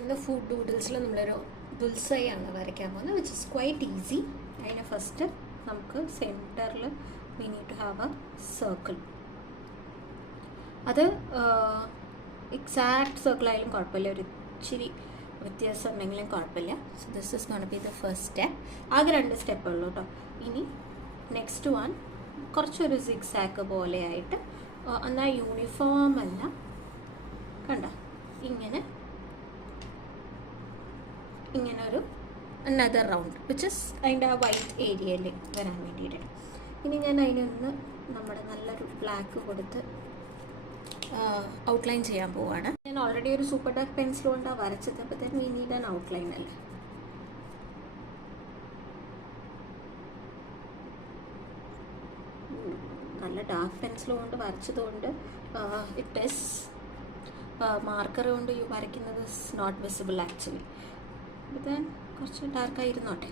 ഇന്ന് ഫുഡ് ഡൂഡിൽസിൽ നമ്മളൊരു ബുൾസൈ ആണ് വരയ്ക്കാൻ പോകുന്നത്, വിച്ച് ഇസ് ക്വൈറ്റ് ഈസി. അതിന് ഫസ്റ്റ് നമുക്ക് സെൻറ്ററിൽ we need to have a circle. അത് എക്സാക്ട് സർക്കിൾ ആയാലും കുഴപ്പമില്ല, ഒരു ഇച്ചിരി വ്യത്യാസം ഉണ്ടെങ്കിലും കുഴപ്പമില്ല. So this is gonna be the first step. ആകെ 2 സ്റ്റെപ്പ് ഉള്ളൂ കേട്ടോ. ഇനി നെക്സ്റ്റ് വൺ കുറച്ചൊരു സിക്സാക്ക് പോലെ ആയിട്ട്, എന്നാൽ യൂണിഫോം അല്ല, കണ്ട ഇങ്ങനെ ഒരു അനദർ റൗണ്ട് വിച്ച് ഇസ് അതിൻ്റെ ആ വൈറ്റ് ഏരിയയിൽ വരാൻ വേണ്ടിയിട്ട്. ഇനി ഞാൻ അതിനൊന്ന് നമ്മുടെ നല്ലൊരു ബ്ലാക്ക് കൊടുത്ത് ഔട്ട്ലൈൻ ചെയ്യാൻ പോവാണ്. ഞാൻ ഓൾറെഡി ഒരു സൂപ്പർ ഡാർക്ക് പെൻസിൽ കൊണ്ടാണ് വരച്ചത്, അപ്പോൾ തന്നെ വി നീഡ് ആൻ ഔട്ട്ലൈൻ അല്ലേ. നല്ല ഡാർക്ക് പെൻസിൽ കൊണ്ട് വരച്ചതുകൊണ്ട് ഇറ്റ് ഈസ് മാർക്കർ കൊണ്ട് വരയ്ക്കുന്നത് ഇസ് നോട്ട് വിസിബിൾ ആക്ച്വലി. ഇത് കുറച്ച് ഡാർക്കായിരുന്നോട്ടെ.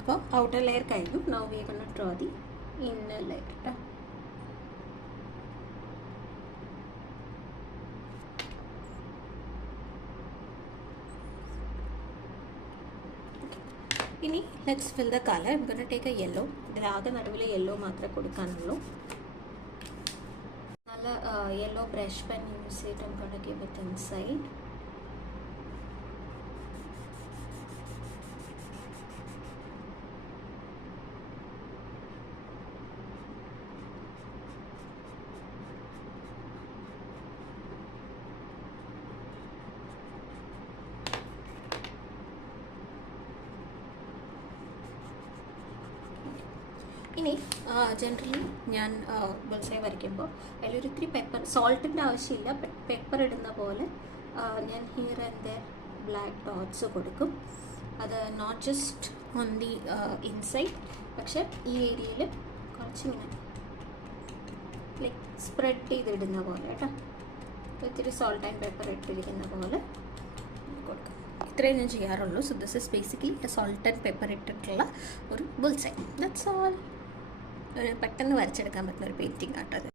അപ്പോൾ ഔട്ടർ ലെയർ കഴിഞ്ഞു. Now we are gonna draw the inner layer കേട്ടോ. ഇനി let's fill the colour. I'm gonna take a yellow. ഇതിലാകെ നടുവിൽ യെല്ലോ മാത്രമേ കൊടുക്കാനുള്ളൂ. നല്ല യെല്ലോ ബ്രഷ് പെൻ യൂസ് ചെയ്തിട്ട് ഐം ഗോണ ഗിവ് ഇറ്റ് ഇൻസൈഡ്. ഇനി ജനറലി ഞാൻ ബുൾസൈ വരയ്ക്കുമ്പോൾ അതിലൊരു ഇത്തിരി പെപ്പർ, സോൾട്ടിൻ്റെ ആവശ്യമില്ല, പെപ്പർ ഇടുന്ന പോലെ ഞാൻ here and there black dots കൊടുക്കും. അത് not just on the inside, പക്ഷെ ഈ ഏരിയയിൽ കുറച്ചിങ്ങനെ ലൈക്ക് സ്പ്രെഡ് ചെയ്തിടുന്ന പോലെ കേട്ടോ. ഇത്തിരി സോൾട്ട് ആൻഡ് പെപ്പർ ഇട്ടിരിക്കുന്ന പോലെ കൊടുക്കും. ഇത്രയും ഞാൻ ചെയ്യാറുള്ളൂ. So this is basically salt and pepper ഇട്ടിട്ടുള്ള ഒരു ബുൾസൈ. That's all. ഒരു പെട്ടെന്ന് വരച്ചെടുക്കാൻ പറ്റുന്ന ഒരു പെയിൻറ്റിങ് ആട്ടത്.